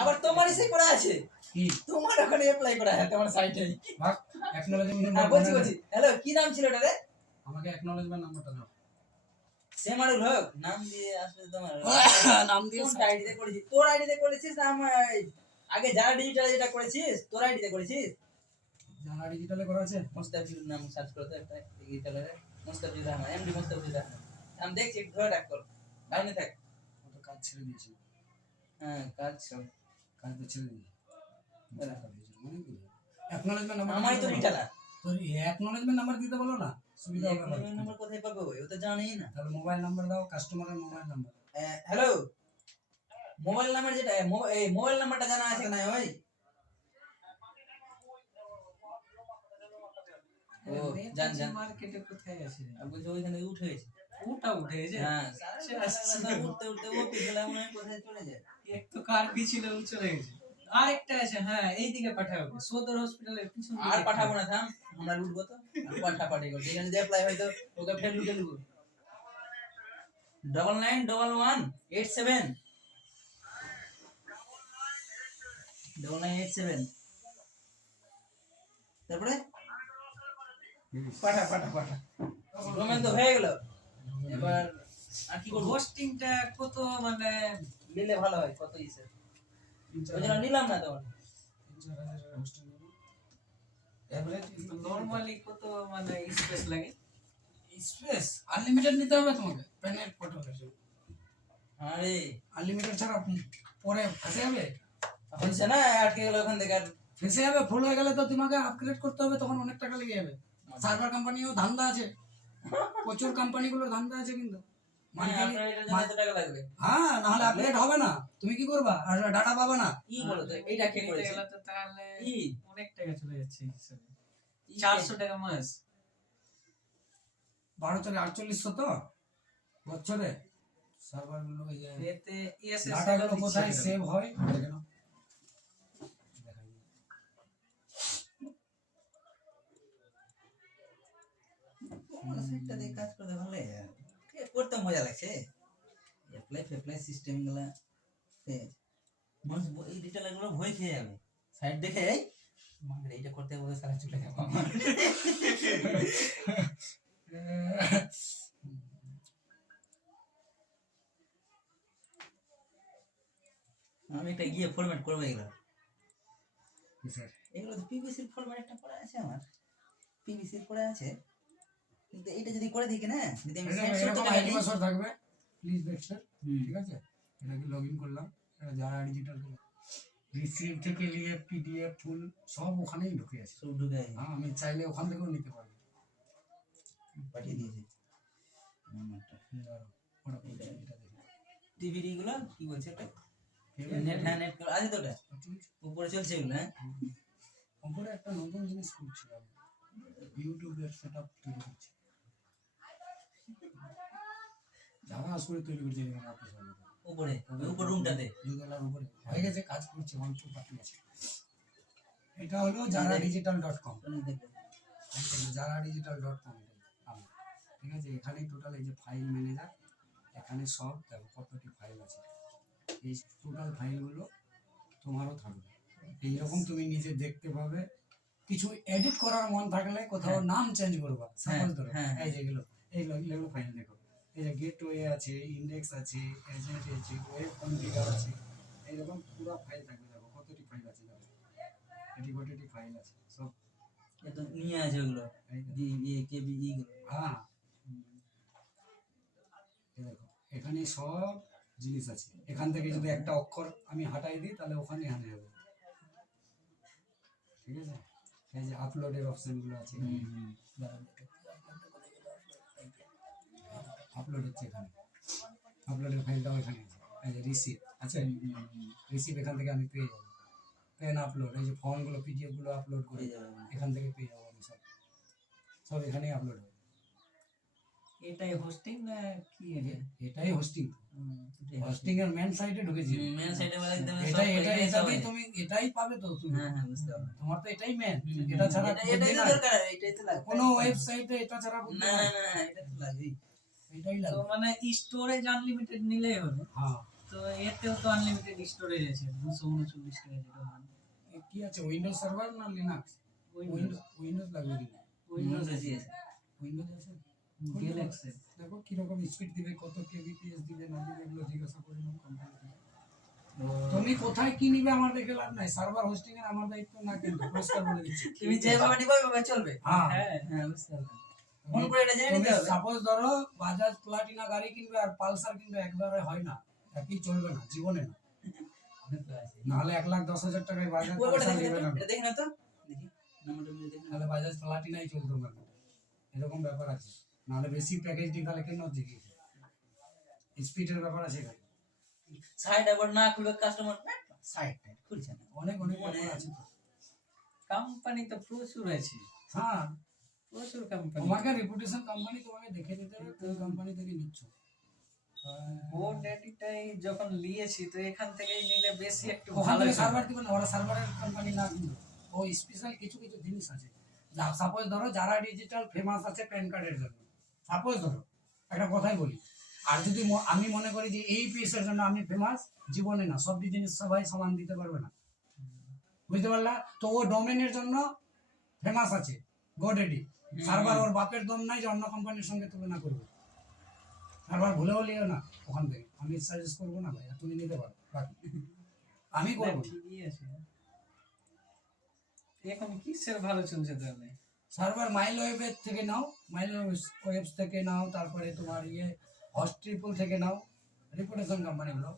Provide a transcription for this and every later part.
আবার তোমারই সেই করা আছে কি তোমার ওখানে অ্যাপ্লাই করা আছে তোমার সাইটে ভাগ অ্যাকনোলেজমেন্ট বলছি হ্যালো কি নাম ছিল এটা রে আমাকে অ্যাকনোলেজমেন্ট নাম্বারটা দাও সেমারুল হোক নাম দিয়ে আসলে তোমার নাম দিয়ে কোন আইডিতে করেছিস তোর আইডিতে করেছিস না আমার আগে যারা ডিজিটালে যেটা করেছিস তোর আইডিতে করেছিস যারা ডিজিটালে করা আছে মুস্তাফিজুর নাম সার্চ করতে একটা ডিজিটালে মুস্তাফিজুর রহমান এমডি মুস্তাফিজুর রহমান আমি দেখছি ধরে রাখ কর লাইনে থাক কত কাজ ছেড়ে দিয়েছি হ্যাঁ কাজ তো ছেড়ে দিয়েছি অ্যাকনোলেজমেন্ট নাম্বার আমারই তো ডিজিটাল তোর অ্যাকনোলেজমেন্ট নাম্বার দিতে বলো না সুবিধা হবে অ্যাকনোলেজমেন্ট নাম্বার কোথায় পাবো ও তো জানেই না তাহলে মোবাইল নাম্বার দাও কাস্টমারের mobile number hello mobile number যেটা এই মোবাইল নাম্বারটা জানা আছে না ওই ও জান মার্কেটে কোথায় আছে আমি বলছি ওইখানে উঠে গেছে উঠে গেছে হ্যাঁ সারা উঠতে ও পিছলা মনে হয় কোথায় চলে যায় এক তো কার পিছলে চলে গেছে আরেকটা আছে হ্যাঁ এইদিকে পাঠাবো সদর হসপিটালের পিছনে আর পাঠাবো না থাম আমরা লুটবো তো পাঠাই করব যেখানে যে অ্যাপ্লাই হয়তো ওকে ফের লুটে দেব 991187 9987 তারপরে পাঠা ডোমেন তো হয়ে গেল এবার আর কি করব হোস্টিংটা কত মানে নিলে ভালো হয় কত ইসে ওইজন্য নিলাম না তো এভারেজ নরমালি কত মানে স্পেস লাগে স্পেস আনলিমিটেড নিতে হবে তোমাকে প্যানেল ফটো আরে আনলিমিটেড ছাড়া পরে ফেসে যাবে হচ্ছে না আটকে গেল ওখান থেকে আর ফেসে যাবে ফুল হয়ে গেলে তো তোমাকে আপগ্রেড করতে হবে তখন অনেক টাকা লেগে যাবে সার্ভার কোম্পানিও ধান্দা আছে প্রচুর কোম্পানিগুলোর ধান্দা আছে কিন্তু হ্যাঁ নাহলে আপডেট হবে না তুমি কি করবা আর ডাটা পাবা না কি বলো তো এইটা কে করেছে তো তাহলে অনেক টাকা চলে যাচ্ছে হিসাবে 400 টাকা মাস 12 থেকে 4800 তো বছরে সার্ভার গুলো এই এতে এসএস ডাটা গুলো কোথায় সেভ হয় দেখেন সেটা দেখে কাজ করতে ভালো করতে মজা লাগছে অ্যাপ্লাই সিস্টেম গুলা মানুষ এই ডিটেইল গুলো ভয় খেয়ে যাবে সাইড দেখে মানে এইটা করতে বলে সারা চলে যাবে আমি একটা গিয়ে ফরম্যাট করব এগুলো তো পিভিসি ফরম্যাট একটা করা আছে আমার পিভিসি করে আছে কিন্তু এইটা যদি করে দিই না যদি আমি সেট করতে পারি পাসওয়ার্ড থাকবে প্লিজ ব্যাকস্টার ঠিক আছে এটাকে লগইন করলাম এটা যারা ডিজিটাল রিসিভ থেকে নিয়ে পিডিএফ ফুল সব ওখানেই ঢুকে আছে সব ঢুকে আছে হ্যাঁ আমি চাইলে ওখান থেকেও নিতে পারবো পাঠিয়ে দিয়েছি নাম্বারটা ওটা এটা দেখো টিভিডি গুলো কি বলছে এটা নেট নেট আছে তো এটা উপরে চলছে এগুলো হ্যাঁ উপরে একটা নতুন জিনিস করছি আমি ইউটিউবের সেটআপ তৈরি করছি যারা আসলে তৈরি করছে এখানে আপনি সবাই উপরে উপর রুমটাতে দুতলার উপরে হয়ে গেছে কাজ করছে অল্প বাকি আছে এটা হলো jaradigital.com jaradigital.com ঠিক আছে এখানে টোটাল এই যে ফাইল ম্যানেজার এখানে সব দেখো কতটি ফাইল আছে এই টোটাল ফাইলগুলো তোমারও থাকবে এইরকম তুমি নিজে দেখতে পাবে কিছু এডিট করার মন থাকলে কোথাও নাম চেঞ্জ করবা সাপোজ ধরো এই যেগুলো এইগুলো ফাইল দেখো এই যে গেটওয়ে আছে ইন্ডেক্স আছে এজেন্ট আছে ওয়েব কনফিগার আছে এইরকম পুরো ফাইল থাকবে দেখো কতটি ফাইল আছে দেখো এটি কতটি ফাইল আছে সব এটা নিয়ে আছে ওগুলো এই কেবি গুলো হ্যাঁ এই দেখো এখানে সব জিনিস আছে এখান থেকে যদি একটা অক্ষর আমি হটাই দিই তাহলে ওখানে আনা যাবে ঠিক আছে এই যে আপলোডের অপশনগুলো আছে আপলোড হচ্ছে এখানে আপলোডের ফাইলটাও এখানে আছে এই যে রিসিভ আছে রিসিভ এখান থেকে আমি পেয়ে যাবো পেন আপলোড এই যে ফর্মগুলো পিডিএফগুলো আপলোড করে এখান থেকে পেয়ে যাবো আমি সব এখানেই আপলোড হবে এটাই হোস্টিং না কি এটাই হোস্টিং হোস্টিং এর মেন সাইটে ঢুকেছি মেন সাইটে বলে একদম এটাই তুমি এটাই পাবে তো তুমি হ্যাঁ বুঝতে পারবে তোমার তো এটাই মেন এটা ছাড়া এটাই দরকার এটাই তো লাগবে কোন ওয়েবসাইটে এটা ছাড়া না না এটা তো লাগবেই এটাই লাগবে তো মানে স্টোরেজ আনলিমিটেড নিলেই হবে হ্যাঁ তো এতেও তো আনলিমিটেড স্টোরেজ আছে 239 টাকা যেটা হয়। কি আছে উইন্ডোজ সার্ভার না লিনাক্স? উইন্ডোজ লাগবে কিনা? উইন্ডোজ আছে, উইন্ডোজ আছে। গ্যালাক্সি। দেখো কিরকম স্পিড দিবে, কত কেবিপিএস দিবে না দিবে, এগুলো জিজ্ঞাসা করে নাও কোম্পানি থেকে। তুমি কোথায় কি নিবে আমার দেখে লাভ নাই, সার্ভার হোস্টিং এর আমার দায়িত্ব না, কিন্তু পরিষ্কার বলে দিচ্ছি। তুমি যেভাবে নিবে ওইভাবে চলবে। হ্যাঁ হ্যাঁ বুঝতে পারলাম। ফোন করে এটা জেনে নিতে হবে। সাপোজ ধরো বাজাজ প্লাটিনা গাড়ি কিনবে আর পালসার কিনবে, একবারে হয় না, একই চলবে না জীবনে না। নাহলে 1,10,000 টাকায় বাজাজ পালসার নেবে না, এটা দেখে নাও তো, দেখি নাম্বারটা মিলে দেখে নাও। নাহলে বাজাজ প্লাটিনাই চলতো না, এরকম ব্যাপার আছে। নাহলে বেশি প্যাকেজ দিয়ে তাহলে কেন হচ্ছে, কি স্পিডের ব্যাপার আছে গাড়ি। সাইড আবার না খুলে কাস্টমার সাইডটা খুলছে না। অনেক ব্যাপার আছে তো। কোম্পানি তো প্রচুর আছে, হ্যাঁ প্রচুর কোম্পানি। তোমাকে রেপুটেশন কোম্পানি তোমাকে দেখে দিতে হবে, কোন কোম্পানি থেকে নিচ্ছ। বোর্ড এডিটাই যখন নিয়েছি তো এখান থেকেই নিলে বেশি একটু ওখান ভালো থেকে হবে। সার্ভার দিবে না, ওরা সার্ভারের কোম্পানি না, কিন্তু ও স্পেশাল কিছু কিছু জিনিস আছে। সাপোজ ধরো যারা ডিজিটাল ফেমাস আছে প্যান কার্ডের জন্য, সাপোজ ধরো একটা কথাই বলি, আর যদি আমি মনে করি যে এই পিএসের জন্য আমি ফেমাস, জীবনে না, সব জিনিস সবাই সমান দিতে পারবে না, বুঝতে পারলা? তো ও ডোমেনের জন্য ফেমাস আছে গোডেডি, সার্ভার ওর বাপের দম নাই যে অন্য কোম্পানির সঙ্গে তুলনা করবে। সার্ভার ভুলেও লিও না ওখান থেকে, আমি সাজেস্ট করবো না ভাই, তুমি নিতে পারো, বাকি আমি করবো। ঠিকই আছে। এখন কিসের ভালো চলছে তাহলে? সার্ভার মাইল ওয়েবের থেকে নাও, মাইল ওয়েবস থেকে নাও, তারপরে তোমার হস্ট ট্রিপল থেকে নাও, রেপুটেশন কোম্পানিগুলো।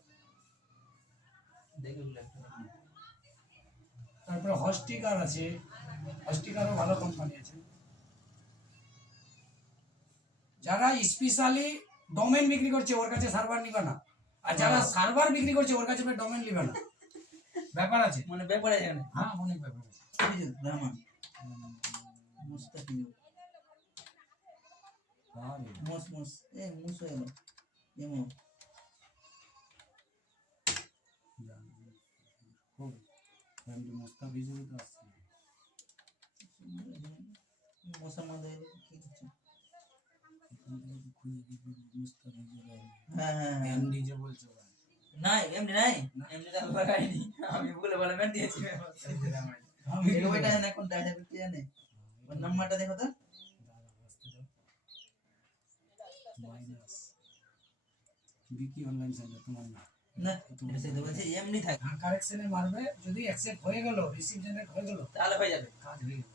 তারপরে হস্টিকার আছে, হস্টিকারও ভালো কোম্পানি আছে। যারা স্পেশালি ডোমেন বিক্রি করছে ওর কাছে সার্ভার নিবে না, আর যারা সার্ভার বিক্রি করছে ওর কাছে ডোমেন নিবে না, ব্যাপার আছে, মানে ব্যাপার আছে না। হ্যাঁ অনেক ব্যাপার আছে। ব্রাহ্মণ মুস্তাকিম মুস মুস এ মুস হয়ে গেল যেমন খুব ফ্যামিলি মুস্তাফিজুর তো আসছে, মশার মধ্যে কি হচ্ছে? মুস্তাফিজুর হ্যাঁ হ্যাঁ এমডি যে বলছো নাই, এমনি নাই, এমনি তো লাগাইনি আমি, বলে বলে মেন দিয়েছি। আমি ওইটা জানে কোনটা আছে কি জানে, ওর নাম্বারটা দেখো তো। মাইনাস বিকি অনলাইন সেন্টার তোমার না, না এটা সেটা বলছে এমনি থাকে, কারেকশনে মারবে, যদি অ্যাকসেপ্ট হয়ে গেল, রিসিভ জেনারেট হয়ে গেল, তাহলে হয়ে যাবে কাজ হয়ে গেল।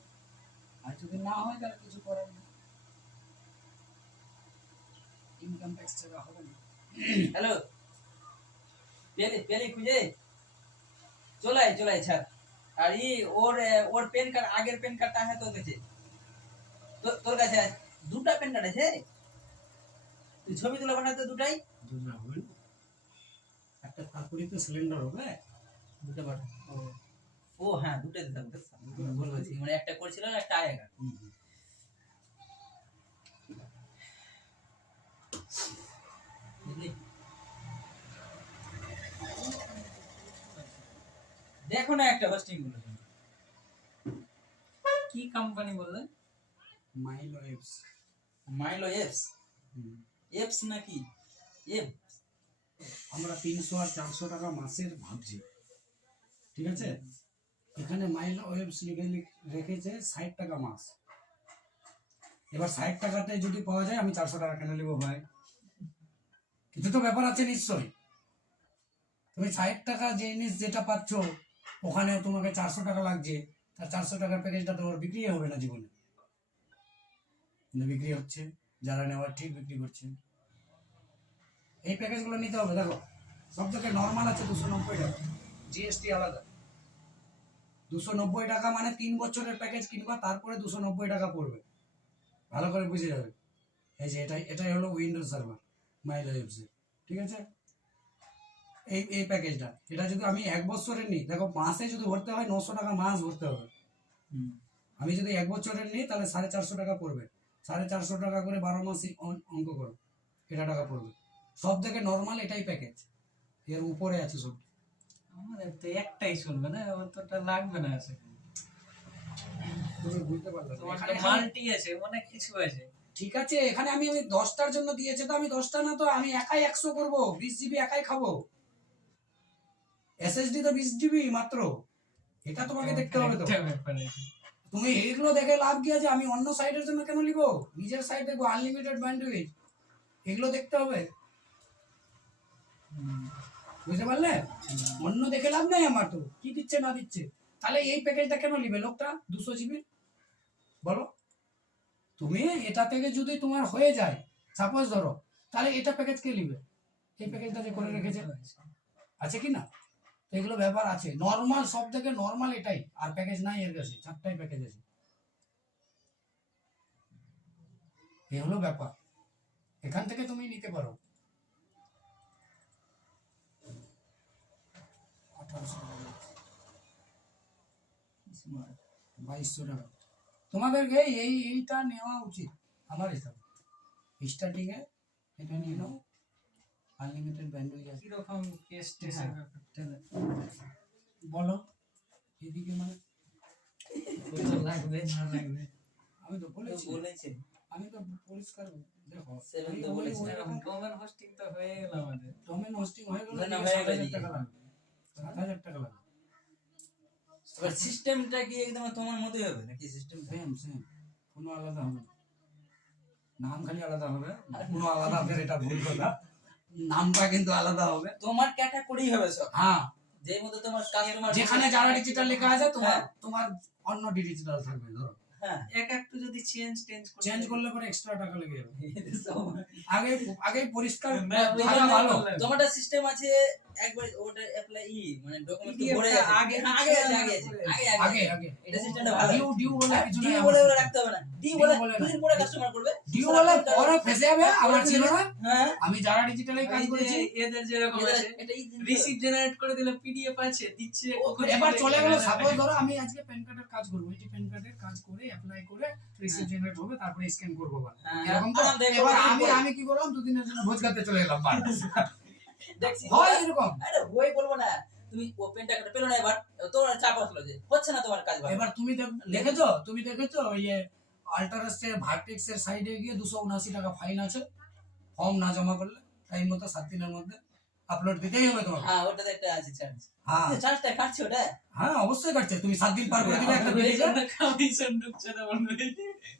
আর যদি না হয় তাহলে কিছু করার নেই, ইনকাম ট্যাক্স ছাড়া হবে না। হ্যালো পেলে পেলে খুঁজে চলাই চলাই ছাড়। আর ওর ওর পেন কার্ড, আগের পেন কার্ডটা আছে তোর কাছে, তোর কাছে দুটো পেন কার্ড আছে, তুই ছবি তুলে পাঠাতে দুটাই, দুটো হবে না, একটা তারপরে তো সিলিন্ডার হবে, দুটো পাঠা। ও হ্যাঁ দুটোই দিতে হবে, ভুল বলছি, মানে একটা করছিল আর একটা আয়েগা। বুঝলি? দেখো না একটা হোস্টিং গুলো কি কোম্পানি বললে? মাইলো অ্যাপস। মাইলো এপস, এপস নাকি এপ? আমরা 300 আর 400 টাকা মাসের ভাবছি, ঠিক আছে? এখানে মাইলো ওয়েবস লিখে রেখেছে 60 টাকা মাস। এবার 60 টাকাতে যদি পাওয়া যায় আমি 400 টাকা কেন নেবো ভাই? কিছু তো ব্যাপার আছে নিশ্চয়ই। তুমি 60 টাকা জিনিস যেটা পাচ্ছ ওখানেও তোমাকে 400 টাকা লাগছে, তার 400 টাকার প্যাকেজটা তোমার বিক্রি হবে না জীবনে, কিন্তু বিক্রি হচ্ছে, যারা নেওয়ার ঠিক বিক্রি করছে। এই প্যাকেজগুলো নিতে হবে। দেখো সব থেকে নর্মাল আছে 290 টাকা, জিএসটি আলাদা। 290 টাকা মানে 3 বছরের প্যাকেজ কিনবা, তারপরে 290 টাকা পড়বে, ভালো করে বুঝে যাবে। এই যে এটাই হলো উইন্ডোজ সার্ভার মাইলো ওয়েবস, ঠিক আছে? এই প্যাকেজটা, এটা যদি আমি 1 বছরের নিই, দেখো মাসে যদি ভরতে হয় 900 টাকা মাস ভরতে হবে। আমি যদি 1 বছরের নিই তাহলে 450 টাকা পড়বে, 450 টাকা করে 12 মাস অঙ্ক করো, এটা টাকা পড়বে। সব থেকে নর্মাল এটাই প্যাকেজ, এর উপরে আছে সব। আমাদের তো একটাই চলবে না, অতটা লাগবে না আছে। তুমি বুঝতে পারলে না? তোমার মাল্টি আছে, অনেক কিছু আছে। ঠিক আছে, এখানে আমি 10টার জন্য দিয়েছে, তো আমি 10টা না, তো আমি একাই 100 করবো, 20 জিবি একাই খাবো, এসএসডি তো 20 জিবি মাত্র, এটা তোমাকে দেখতে হবে তো। একটা ব্যাপার আছে। তুমি এগুলো দেখে লাভ কি আছে? আমি অন্য সাইটের জন্য কেন নিব? নিজের সাইট দেখবো, আনলিমিটেড ব্যান্ডউইথ, এগুলো দেখতে হবে। বুঝতে পারলে? অন্য দেখে লাভ নাই আমার, তো কি দিচ্ছে না দিচ্ছে। তাহলে এই প্যাকেজটা কেন নিবে লোকটা 200 জিবি? বলো তুমি, এটা থেকে যদি তোমার হয়ে যায় সাপোজ ধরো, তাহলে এটা প্যাকেজ কে নিবে? এই প্যাকেজটা যে করে রেখেছে, আছে কি না? তো এগুলো ব্যাপার আছে। নরমাল, সব থেকে নরমাল এটাই, আর প্যাকেজ নাই এর কাছে, 4টাই প্যাকেজ আছে। এই হলো ব্যাপার, এখান থেকে তুমি নিতে পারো। 1800 টাকা, স্মার্ট 2200 টাকা। তোমাদেরকে এইটা নেওয়া উচিত আমার হিসাবে। স্টার্টিং এ এটা নিয়ে নাও, আনলিমিটেড ব্যান্ডউইথ আছে। কিরকম কেস টেসের ব্যাপারটা বলো এদিকে, মানে কত লাগবে না লাগবে? আমি তো বলেছি, বলেছে আমি তো পরিষ্কার দেখো, সেভেন তো বলেছে। ডোমেন হোস্টিং তো হয়ে গেল আমাদের। ডোমেন হোস্টিং হয়ে গেল, না, হয়ে গেল। 7000 টাকা লাগবে, 7000 টাকা লাগবে। এবার সিস্টেমটা কি একদম তোমার মতোই হবে নাকি? সিস্টেম সেম সেম, কোনো আলাদা হবে না। নাম খালি আলাদা হবে, কোনো আলাদা হবে, এটা ভুল কথা। নামটা কিন্তু আলাদা হবে। তোমার ক্যাটাগরি হবে সব, হ্যাঁ, যেই মতো তোমার কাস্টমার যেখানে যারা ডিজিটাল লেখা আছে, তোমার হ্যাঁ। তোমার অন্য ডিজিটাল থাকবে। ধরো হ্যাঁ এক একটু যদি চেঞ্জ করলে পরে এক্সট্রা টাকা লেগে যাবে। সব। আগে আগে পরিষ্কার না, থাকা ভালো। তোমার সিস্টেম আছে একবার ওটা অ্যাপ্লাই মানে ডকুমেন্ট PDF ভরে টা আছে আগে আগে আছে আগে আছে আগে আগে আগে আগে এটা সিস্টেমটা ভালো। ডিউ ডিউ বলে কিছু ডি নাই বলে আমার। বলে রাখতে হবে না, ডি বলে বলে না। দুদিন পরে কাস্টমার করবে। ডিউ বলে পরে ফেসে যাবে, আমার ছিল না। হ্যাঁ আমি যারা ডিজিটালে কাজ করেছি, এদের যেরকম আছে এটা রিসিপ্ট জেনারেট করে দিলে পিডিএফ আছে দিচ্ছে ওখানে এবার চলে গেল। generate সাপোজ করে। ধরো আমি আজকে প্যান কার্ডের কাজ করব, এই প্যান কার্ডের কাজ করে অ্যাপ্লাই করে রিসিপ্ট জেনারেট হবে, তারপরে স্ক্যান করব। হ্যাঁ, এরকম তো। আরাম দেখো, এবার আরাম আমি কি করলাম, দুদিনের জন্য ভোজ খেতে চলে গেলাম। দেখছি হয় এরকম। আরে ওই বলবো না, তুমি ওপেনটা করে পেলো না, এবার তোমার চাপ আসলো যে হচ্ছে না তোমার কাজ ভালো। এবার তুমি দেখেছো ইয়ে আল্ট্রাসের ভার্টেক্সের সাইডে গিয়ে 279 টাকা ফাইন আছে, ফর্ম না জমা করলে টাইম মতো 7 দিনের মধ্যে আপলোড দিতেই হবে তোমাকে। হ্যাঁ ওটাতে একটা আছে চার্জ, হ্যাঁ চার্জটা কাটছে ওটা। হ্যাঁ অবশ্যই কাটছে। তুমি 7 দিন পার করে দিলে একটা বেরিয়ে যাবে, কমিশন ঢুকছে না বলবে।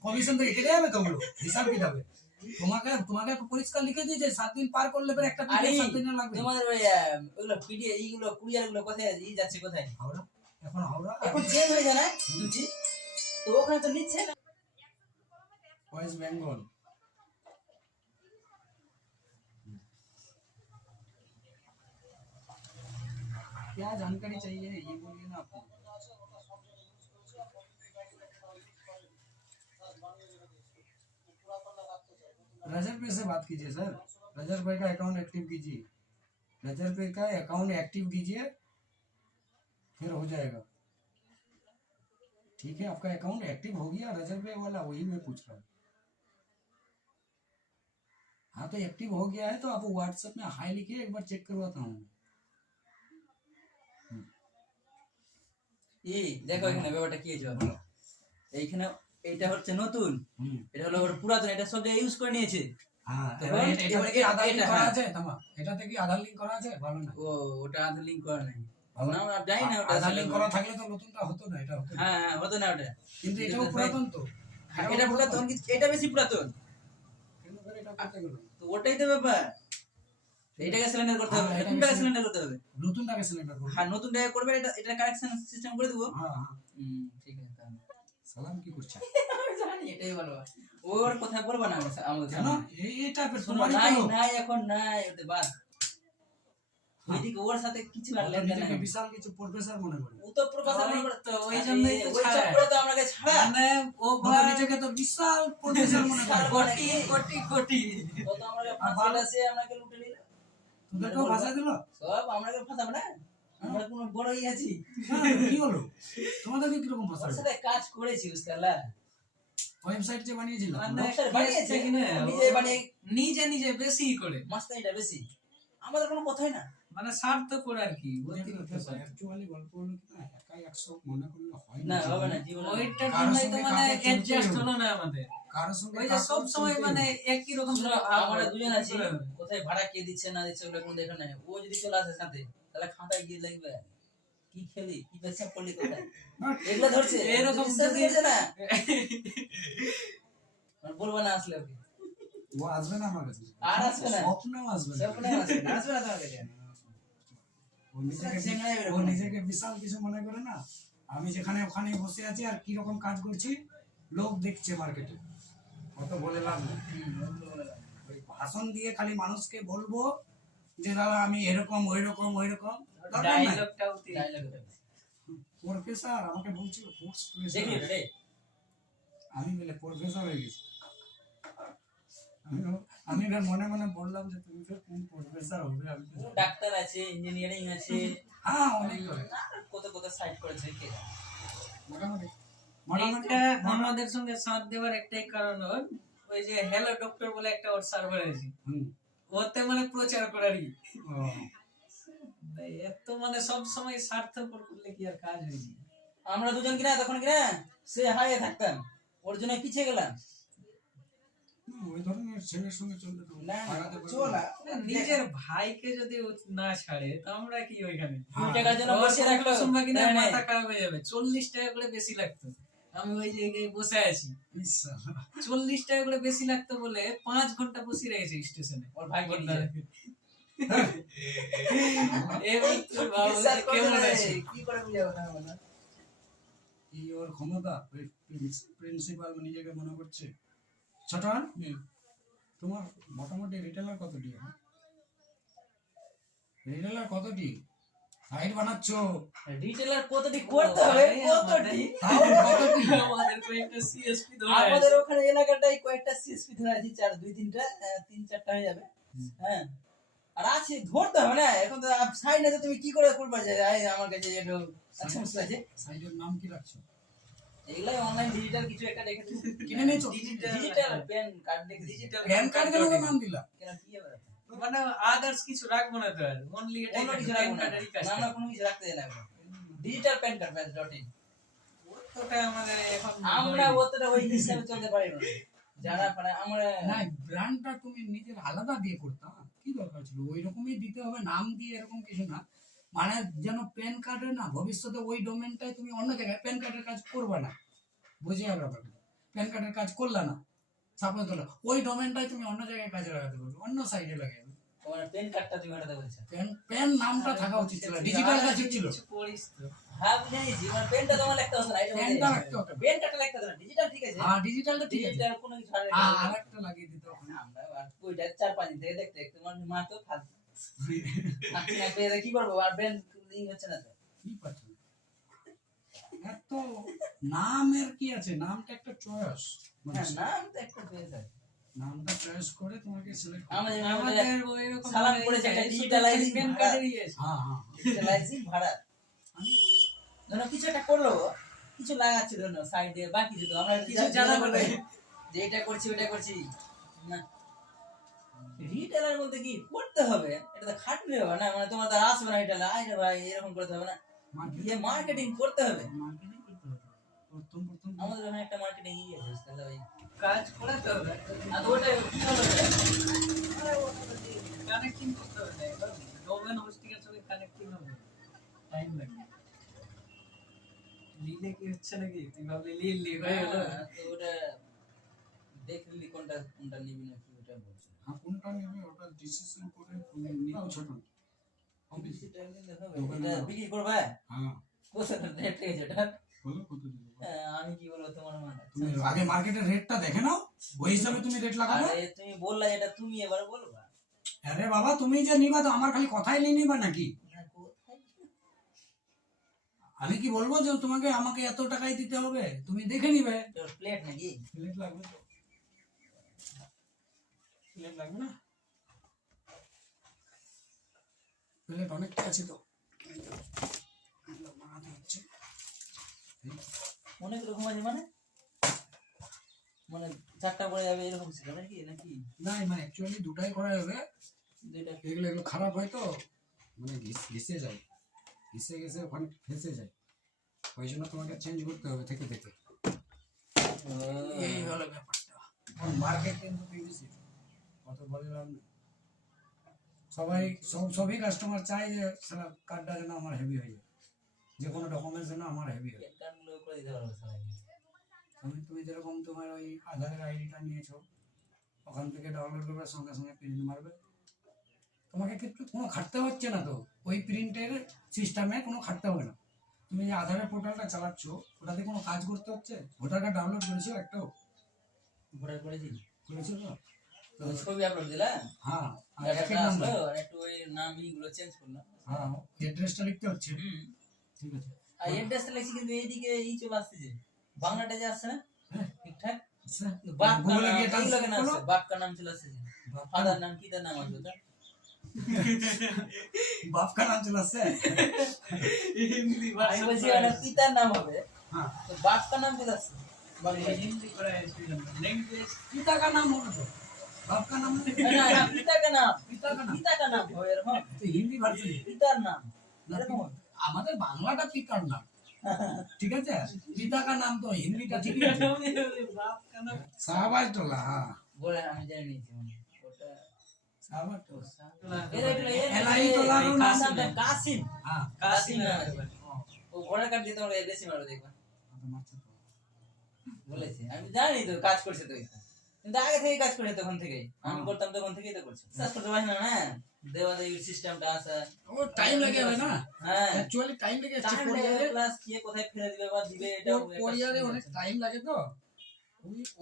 কমিশন থেকে কেটে যাবে তো ওগুলো, হিসাব কি যাবে। তোমাকে পরিষ্কার লিখে দিয়েছে 7 দিন পার করলে পরে একটা আরে পিডিএফ 7 দিন লাগবে। তোমাদের ওই ওগুলো পিডিএ এইগুলো কুরিয়ার গুলো কোথায় যাচ্ছে কোথায়? হাওড়া, এখন হাওড়া এখন চেঞ্জ হয়ে যায় না শুনছি, তো ওখানে তো নিচ্ছে না। ওয়েস্ট বেঙ্গল। क्या जानकारी चाहिए ये बोलिए ना आपको। रजत पे से बात कीजिए सर, रजत भाई का अकाउंट एक्टिव कीजिए, रजत भाई का अकाउंट एक्टिव कीजिए, फिर हो जाएगा। ठीक है, आपका अकाउंट एक्टिव हो गया रजत भाई वाला, वही मैं पूछ रहा हूँ। हाँ तो एक्टिव हो गया है तो आप व्हाट्सएप में हाई लिखिए, एक बार चेक करवाता हूँ। এই দেখো এখানে ব্যাপারটা কি হয়েছে বলো। এইখানে এইটা হচ্ছে নতুন, हम्म। এটা হলো ওর পুরাতন, এটা সব জায়গায় ইউজ করে নিয়েছে। হ্যাঁ, এবার এটা কি আধার লিংক এটা, করা হ্যাঁ। আছে? থামা, এটাতে কি আধার লিংক করা আছে? ভালো না। ও ওটা আধার লিংক করা নাই, ভালো না আমরা জানি না ওটা আধার আসলে লিংক করা থাকলে তো নতুনটা হতো না, এটা হতো না। হ্যাঁ হ্যাঁ হতো না ওটা, কিন্তু এটাও পুরাতন তো। হ্যাঁ, এটা পুরাতন কিন্তু এটা বেশি পুরাতন, কেন করে এটা করতে গেল? তো ওটাই তো ব্যাপার। এটাকে সিলিন্ডার করতে হবে, হ্যাঁ, এটাকে নতুনটাকে সিলিন্ডার করতে হবে। নতুনটাকে সিলেক্ট করো। হ্যাঁ নতুনটাকে করবে, এটা কারেকশন সিস্টেম করে দেবো। হ্যাঁ হ্যাঁ, ঠিক আছে তাহলে। সালাম কি করছে? আমি জানি এটাই ভালো, ওর কথা বলবা না আমাদের কেন সামনে। এই টাইপের শোনো, তোমারই নাই তো নাই এখন নাই, ওতে বাদ। ওইদিকে ওর সাথে কিছু ওটা লাগলে না, নিজেকে বিশাল কিছু প্রফেসর মনে করে। ও তো প্রফেসর মনে করে, তো ওই জন্যই তো ওই ছাড়ে। চক্করে তো আমাকে ছাড়া। মানে ও ও তো নিজেকে তো বিশাল প্রফেসর মনে করে। কোটি কোটি কোটি ও তো আমাকে ফাঁসিটা সে আমাকে লুটে নিল, তোদেরকেও ভাষা দিল? সব আমাকে ফাঁসাবে না, আমরা কোনো বড়ই আছি। কি হলো তোমাদেরকে কিরকম ভাষা ওর দিল? সাথে কাজ করেছি বুঝলা, ওয়েবসাইট যে বানিয়েছিল মানে বানিয়েছে কিনা নিজে বানিয়ে নিজে নিজে বেশি করে, মাস্টারিটা বেশি, আমাদের কোনো কথাই না। মানে স্বার্থ করে আর কি অ্যাকচুয়ালি গল্প হলো কি না, একাই 100 মনে করলে হয় না হবে না জীবনে। ওইটার কারোর জন্যই তো সঙ্গে মানে কাউকে চলতেই অ্যাডজাস্ট হবে। হলো না আমাদের। কারোর সঙ্গে ওই যে কাজ সব করতে সময় হতে মানে একই রকম শুনো, ভাব আমরা হয়। দুজন আছি, কোথায় ভাড়া কে দিচ্ছে না দিচ্ছে ওগুলো কোনো দেখা নাই। ও যদি চলে আসে সাথে, তাহলে খাতায় গিয়ে লিখবে কি খেলি, কি পেশাব করলি কোথায়, এগুলো ধরছে। এরকম বিশ্বাস যদি- করছে না, আর বলবো না আসলে ওকে। ও আসবে না আমার কাছে, আর আসবে না, স্বপ্নেও আসবে না। স্বপ্নেও আসবে না, আসবে না তোমার কাছে। ও নিজেকে বিশাল কিছু মনে করে না। আমি যেখানে ওখানে বসে আছি আর কি রকম কাজ করছি লোক দেখছে মার্কেটে, অত বলে লাভ নেই। ওই ভাষণ দিয়ে খালি মানুষকে বলবো যে দাদা আমি এরকম ওই রকম ওই রকম, ডায়লগটাও প্রফেসর আমাকে বলছিল পোস্ট দেখলি প্রফেসর, রে, আমি বলে প্রফেসর হয়ে গেছি। আমি এবার মনে মনে বললাম যে তুমি তো কোন প্রফেসর হবে, আমি তো জানি না। ডাক্তার আছে, ইঞ্জিনিয়ারিং আছে, হ্যাঁ অনেক করে আর কত কত সাইড করেছে কে জানে। মোটামুটি এটা আমাদের সঙ্গে সাথ দেওয়ার একটাই কারণ ওর, ওই যে হ্যালো ডক্টর বলে একটা ওর সার্ভার আছে, হুম, ওতে মানে প্রচার করারই ও, এত মানে সব সময় স্বার্থপর করলে কি আর কাজ হয়নি। আমরা দুজন কিনা তখন কিনা সে হাইয়ে থাকতাম, ওর জন্য পিছিয়ে গেলাম। ওই ধরনের ছেলের সঙ্গে চললে তো না আগাতে পারবে চল না। নিজের ভাইকে যদি ও না ছাড়ে তো আমরা কি ওইখানে 2 টাকার জন্য ওর বসে রাখলো, সময় কিনা হ্যাঁ, মাথা খারাপ হয়ে যাবে। 40 টাকা করে বেশি লাগতো, আমি ওই জায়গায় বসে আছি, ইস সালা। 40 টাকা করে বেশি লাগতো বলে 5 ঘন্টা বসে রয়েছে স্টেশনে। ওর ভাইকে নিয়ে। এবার তুই ভাব বিশ্বাস করতে কেমন নাই, আছে। কি করে বুঝাবো না বলো? কি ওর ক্ষমতা, প্রিন্সিপাল নিজেকে মনে করছে। ছোটন হুম। তোমার মোটামুটি রিটেলার কতটি? রিটেলার কতটি সাইট বানাচ্ছো? রিটেলার কতটি করতে হবে, কতটি? তাও কতটি? আমাদের কয়েকটা CSP ধরে আমাদের আছে। ওখানে এলাকাটাই কয়েকটা সিএসপি ধরে আছি, 3-4টা হয়ে যাবে। হ্যাঁ, আর আছে ধরতে হবে না, এখন তো সাইডে তো তুমি কি করে করবা যে আমার কাছে একটু আচ্ছা বুঝতে আছে। সাইটের নাম কি রাখছো? এগুলাই অনলাইন ডিজিটাল কিছু একটা রেখেছি, কিনে নিয়েছো? ডিজিটাল প্যান কার্ড রেখেছি। Digital প্যান কার্ড কেন card নাম দিলা? কেন কি হবে? মানে আদার্স কিছু রাখবো না তো আর, অনলি এটা অন্য কিছু রাখবো না, আমরা কোনো কিছু রাখতে দেয় না। ডিজিটাল প্যান কার্ড ব্যাস .in। ওটা আমাদের এখন আমরা অতটা ওই হিসাবে চলতে পারি না, যারা পারে আমরা না ব্র্যান্ডটা তুমি নিজের আলাদা দিয়ে করতা, কি দরকার ছিল? ওই রকমই দিতে হবে, নাম দিয়ে এরকম কিছু না। মানে যেন প্যান কার্ডের না ভবিষ্যতে ওই ডোমেনটাই তুমি অন্য জায়গায় প্যান কার্ডের কাজ করবে না, বুঝে যাবে ব্যাপারটা। প্যান কার্ডের কাজ করলে না, সাপোজ হলো ওই ডোমেনটাই তুমি অন্য জায়গায় কাজে লাগাতে পারবে, অন্য সাইডে লাগাবে। তোমার প্যান কার্ডটা তুমি হটাতে বলছো। প্যান নামটা থাকা উচিত ছিল, ডিজিটাল কাজ ছিল। কিছু করিস তো। হ্যাঁ বুঝে নিয়েছি, মানে পেনটা তোমার লিখতে হতো না, এটা প্যানটা রাখতে হতো। পেন কার্ডটা লিখতে হতো না, ডিজিটাল ঠিক আছে। হ্যাঁ ডিজিটালটা ঠিক আছে, ডিজিটাল কোনো কিছু আর আর একটা লাগিয়ে দিতে হবে। আমরা আর ওইটা 4-5 দিন থেকে দেখতে দেখতে তোমার মা তো ফালতু আপনি না পেয়ে কি করবো, আর ব্যান্ড লিঙ্ক হচ্ছে না তো। কি পাচ্ছেন এত নামের কি আছে? নামটা একটা চয়েস, হ্যাঁ, নাম তো একটা পেয়ে যায়। নামটা চয়েস করে তোমাকে সিলেক্ট আমাদের আমাদের ওইরকম সালাম করেছে একটা ডিজিটালাইজিং প্যান ভাড়া। কার্ডেরই আছে। হ্যাঁ হ্যাঁ ডিজিটালাইজিং ভাড়া। ধরো কিছু একটা করলো, কিছু লাগাচ্ছে ধরো সাইডে বা কিছু, তো আমরা কিছু জানা বলে যে এটা করছি ওটা করছি না। রিটেলার বলতে কি করতে হবে, এটা তো খাটলে হবে না, মানে তোমার তো আর আসবে না রিটেলার, আরে ভাই এরকম করতে হবে না, গিয়ে মার্কেটিং করতে হবে। মার্কেটিং করতে হবে। প্রথম প্রথম আমাদের ওখানে একটা মার্কেটিং ইয়ে আছে, তাহলে ওই কাজ করাতে হবে, আর ওটা কি হলো কানেক্টিং করতে হবে, ডোমেন হোস্টিং এর সঙ্গে কানেক্টিং হবে, টাইম লাগবে। লিলে কি হচ্ছে নাকি? তুই ভাবলি লিলি হয়ে গেল। তো ওটা দেখলি কোনটা কোনটা নিবি না কি ওটা বলছে। হ্যাঁ কোনটা নেবে ওটা ডিসিশন করে তুমি নিও ছোট। বেশি টাইম দিলে হবে, এটা বিক্রি করবে হ্যাঁ কত রেট আছে ওটা? বলো কত দিবে? আমি কি বলবো তোমার মানে, তুমি আগে মার্কেটের রেটটা দেখে নাও, ওই হিসাবে তুমি রেট লাগাবে। আরে তুমি বললা এটা তুমি এবার বলবা। আরে বাবা তুমি যে নিবা তো আমার খালি কথাই নিয়ে নিবা নাকি? না, কোথায়? আমি কি বলবো যে তোমাকে আমাকে এত টাকাই দিতে হবে? তুমি দেখে নিবে। তোর প্লেট নাকি? প্লেট লাগবে তো, প্লেট লাগবে না? প্লেট অনেকটা আছে তো, বানাতে হচ্ছে। অনেক রকম আছে মানে, মানে 4টা পড়ে যাবে এরকম ছিল নাকি নাকি না মানে অ্যাকচুয়ালি দুটাই করা যাবে, দুইটা? এগুলো এগুলো খারাপ হয় তো, মানে ঘিসে যায়, ঘিসে ঘিসে ওখানে ফেসে যায়, ওই জন্য তোমাকে চেঞ্জ করতে হবে থেকে থেকে। এই হলো ব্যাপারটা। মার্কেট কিন্তু পিভিসি কত বললাম না। সবই কাস্টমার চায় যে সারা কার্ডটা যেন আমার হেভি হয়ে যায়, যে কোনো ডকুমেন্টস যেন আমার হেভি হয়। পেন কার্ড গুলো করে দিতে পারবো সবাইকে। তুমি যেরকম তোমার ওই আধারের আইডিটা নিয়েছো, ওখান থেকে ডাউনলোড করবে, সঙ্গে সঙ্গে প্রিন্ট মারবে, তোমাকে কিন্তু কোনো খাটতে হচ্ছে না। তো ওই প্রিন্টের সিস্টেমে কোনো খাটতে হবে না। তুমি যে আধারের পোর্টালটা চালাচ্ছ, ওটাতে কোনো কাজ করতে হচ্ছে? ভোটার কার্ড ডাউনলোড করেছো একটাও? ভোটার করেছি, করেছো তো? তো ছবি আপলোড দিলাম, হ্যাঁ, আর একটা এক এক নাম্বার, আসলো, আর একটু ওই নাম গুলো চেঞ্জ করলাম। হ্যাঁ, অ্যাড্রেসটা লিখতে হচ্ছে। হুম। ঠিক আছে। আর এড্রেসটা লিখছি কিন্তু এইদিকে চলে আসতেছে, বাংলাটা যে আসছে না হ্যাঁ, ঠিকঠাক, আচ্ছা, বাপ का গুগলে नाम গিয়ে এই ট্রান্সলেট লোকের নাম করো। আছে, বাপ का नाम চলে আসছে, বাপ ফাদার নাম কি তার নাম আসবে তো, বাপ কা নাম চলে আসছে। হিন্দি আমি ভাষা বলছি ওটা পিতার নাম হবে, হ্যাঁ, তো বাপ का नाम চলে আসছে বাংলায়। হিন্দি করা আছে ল্যাঙ্গুয়েজ পিতা का नाम होगा तो बाप का नाम नहीं। না না পিতা का नाम, পিতা का नाम পিতা का नाम হবে এরকম, তো হিন্দি ভার্সন পিতার নাম না, এরকম হবে। আমাদের বাংলাটা পিতার নাম, ঠিক আছে। পিতা का नाम तो হিন্দিটা ঠিকই আছে। বাপ का नाम শাহবাজ টোলা, হ্যাঁ, বলে আমি জানি নিয়েছি ওটা শাহবাজ টোলা, এলাই তোলার নাম কাসিম, হ্যাঁ। কাসিম নাম আছে। ও ভোটার কার্ড দিয়ে তোমাকে বেশি মারবে দেখবা, বলেছে আমি জানি তো কাজ করছে তো এটা। কিন্তু আগে থেকে কাজ করে তখন থেকেই আমি করতাম, তখন থেকেই তো করছে। কাজ করতে পারি না, না দেওয়াদেবীর সিস্টেমটা আছে, ও টাইম লাগে হবে না, হ্যাঁ অ্যাকচুয়ালি টাইম লাগে। টাইম লাগে, প্লাস কে কোথায় ফেলে দিবে বা দিবে, এটা কোরিয়ারে অনেক টাইম লাগে। তো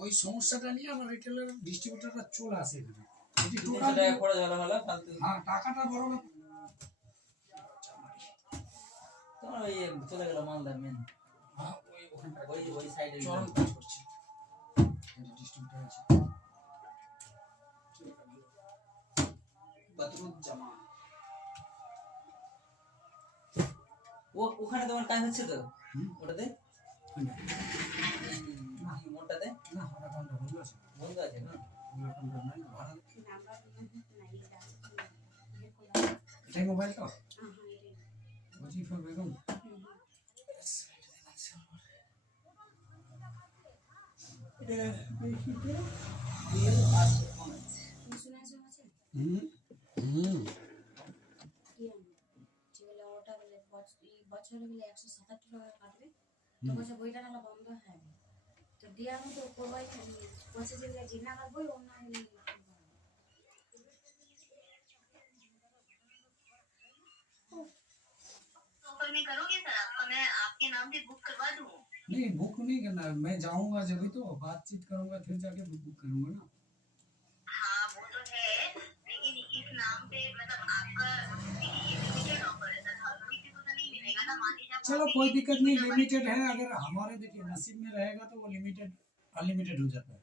ওই সমস্যাটা নিয়ে আমার রিটেলার ডিস্ট্রিবিউটররা চলে আসে এখানে। এটি টোটাল টাকা খরচ হলো হলো ফালতু। হ্যাঁ, টাকাটা বড় না। তোমার ওই চলে গেল মালদা মেন, হ্যাঁ, ওখানটা ওই সাইডে চরম কাজ করছে। ডিস্ট্রিবিউটর আছে বদরুজ্জামান। ওখানে তোমার কাজ হচ্ছে তো হুম। ওটাতে, মোটাতে না, ওটা কোনটা বন্ধ আছে? বন্ধ আছে না, ওগুলো কোনটা নাই, ভাড়া এটাই মোবাইল তো ওজিফা বেগম। হুম হুম বছরে গেলে 177 টাকা কাটবে, তো বলছে বইটা না বন্ধ হয়ে যাবে, তো দেওয়ার মতো করবাই বলছে যে জিনা কাটবো অন্য ऑफर में करोगे सर आपका मैं आपके नाम से बुक करवा दूं। नहीं, बुक नहीं करना, मैं जाऊंगा जब ही तो बातचीत करूंगा, फिर जाके बुक करूंगा ना। हाँ वो तो है, लेकिन इस नाम पे मतलब आपका ये लिमिटेड ऑफर है सर, हर किसी को तो नहीं मिलेगा ना। मान लीजिए आप चलो कोई दिक्कत नहीं, लिमिटेड है। अगर हमारे देखिए नसीब में रहेगा तो वो लिमिटेड अनलिमिटेड हो जाता है।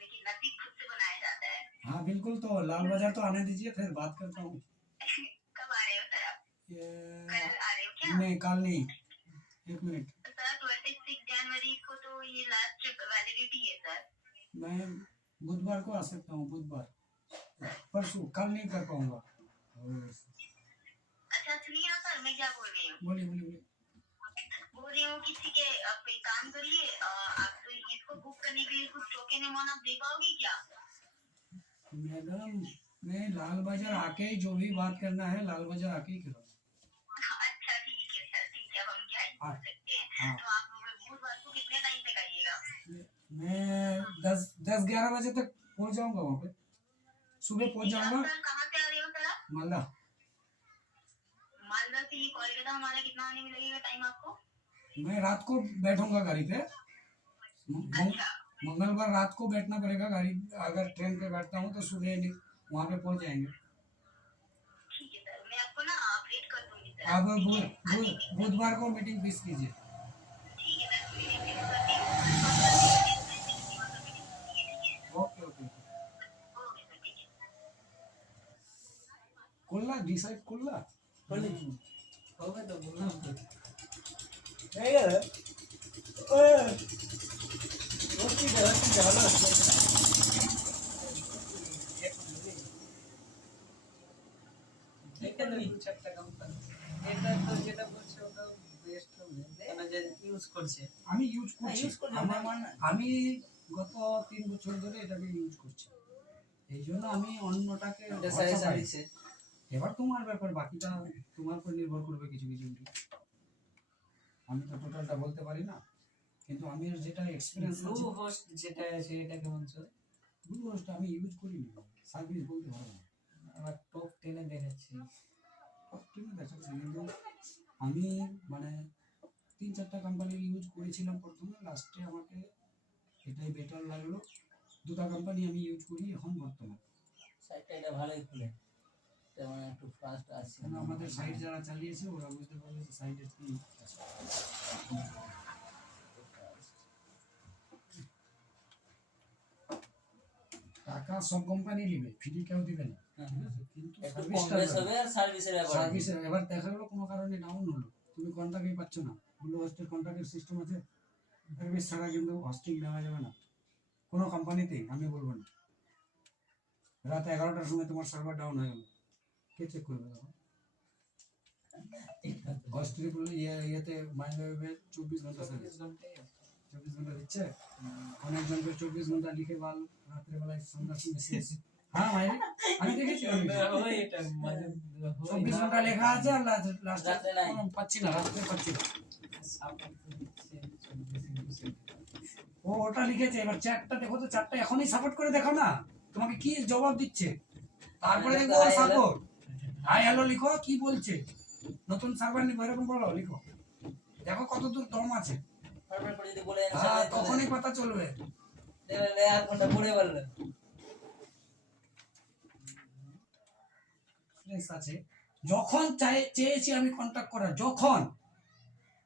लेकिन नसीब खुद से बनाया जाता है। हाँ बिल्कुल, तो लाल बाजार तो आने दीजिए, फिर बात करता हूँ। कब आ रहे हो सर आप? ये कल आ रहे हो क्या? नहीं, कल नहीं, 1 मिनट। सर 26 जनवरी को तो ये लास्ट वैलिडिटी है सर। मैं बुधवार को आ सकता हूँ, बुधवार, परसों, कल नहीं कर पाऊंगा। अच्छा सुनिए ना सर, मैं क्या बोल रही हूँ, बोलिए बोलिए बोलिए। बोल रही हूँ किसी के आप एक काम करिए, आप तो इसको बुक करने के लिए कुछ टोकन अमाउंट आप दे पाओगे क्या? मैडम, मैं लाल बाजार आके ही जो भी बात करना है लाल बाजार आके ही करूँगा। अच्छा ठीक है सर, ठीक है, अब हम क्या ही हाँ। बोल सकते हैं। हाँ। तो आप बुधवार को कितने टाइम तक आइएगा? मैं 10-11 बजे तक पहुंच जाऊंगा वहाँ पे, सुबह पहुंच जाऊंगा। सर कहाँ से आ रहे हो सर आप? मालदा। मालदा से ये कोलकाता हमारा कितना आने में लगेगा टाइम आपको? मैं रात को बैठूंगा गाड़ी पे, अच्छा मंगलवार रात को बैठना पड़ेगा गाड़ी। अगर ट्रेन पे बैठता हूँ तो सुबह वहाँ पे पहुंच जाएंगे। ठीक है सर, मैं आपको ना अपडेट कर दूंगी सर। आप बुधवार को मीटिंग फिक्स कीजिए। ठीक है सर, मेरी फिक्स कर दी। Okay okay. ओके सर, ठीक है। खुल्ला डिसाइड खुल्ला। হবে তো বললাম তো হয়ে গেল এখানে দু চারটা কোম্পানি, এটা তো যেটা বলছে ওটা বেস্ট হবে, মানে যে ইউজ করছে আমি ইউজ করছি, ইউজ করলে আমার আমার না আমি গত 3 বছর ধরে এটাকে ইউজ করছি। এই জন্য আমি অন্যটাকে এটা ভরসা সাজেশন পাই। দিছে এবার তোমার ব্যাপার, বাকিটা তোমার উপর নির্ভর করবে কিছু কিছু। আমি তো টোটালটা বলতে পারি না, কিন্তু আমি যেটা এক্সপিরিয়েন্স ব্লু আছে, হোস্ট যেটা আছে এটা কেমন চলে? ব্লু হোস্ট আমি ইউজ করিনি, সার্ভিস বলতে পারবো না। আমার টপ 10 এ দেখাচ্ছে। ঠিক দেখাচ্ছে, কিন্তু আমি মানে 3-4টা কোম্পানির ইউজ করেছিলাম প্রথমে, লাস্টে আমাকে এটাই বেটার লাগলো। 2টা কোম্পানি আমি ইউজ করি এখন বর্তমানে। সাইটটা এটা ভালোই খুলে, এটা মানে একটু ফাস্ট আছে। কেন আমাদের সাইট যারা চালিয়েছে ওরা বুঝতে পারবে যে সাইটের কি আছে। টাকা সব কোম্পানি নেবে, ফ্রি কেউ দিবে না, ঠিক আছে? কিন্তু একটু কম সার্ভিসটা বেশ হবে আর সার্ভিসের ব্যাপার আছে। সার্ভিসের এবার দেখা গেলো কোনো কারণে ডাউন হলো, তুমি কন্ট্রাক্টই পাচ্ছ না, ব্লু হোস্টের কন্ট্রাক্টের সিস্টেম আছে, সার্ভিস ছাড়া কিন্তু হোস্টিং নেওয়া যাবে না কোনো কোম্পানিতেই। আমি বলবো না, রাত 11টার সময় তোমার সার্ভার ডাউন হয়ে গেল, কে চেক করবে তখন? হোস্টেল ইয়েতে মাইক্রোওয়েভে 24 ঘন্টা সার্ভিস, 24 ঘন্টা দিচ্ছে। অনেকজনকে 24 ঘন্টা লিখে বাল রাত্রেবেলায় সন্ধ্যার সময় শেষ। হ্যাঁ ভাই, আমি দেখেছি। ওই এটা মাঝে 24 ঘন্টা লেখা আছে আর লাস্টে রাত্রে নাই। পাচ্ছি না, রাত্রে পাচ্ছি না। সাপোর্ট দিচ্ছে 24 ও ওটা লিখেছে, এবার চ্যাটটা দেখো তো, চ্যাটটা এখনই সাপোর্ট করে দেখো না, তোমাকে কি জবাব দিচ্ছে। তারপরে দেখো সাপোর্ট, হাই হ্যালো লিখো, কি বলছে, নতুন সার্ভার নিবো এরকম বলো, লিখো, দেখো কত দূর দম আছে। ফারফার করে যদি বলে হ্যাঁ, তখনই কথা চলবে। দেখলে আর ঘন্টা পড়ে বললো Experience আছে, যখন চেয়েছি আমি কন্টাক্ট করার, যখন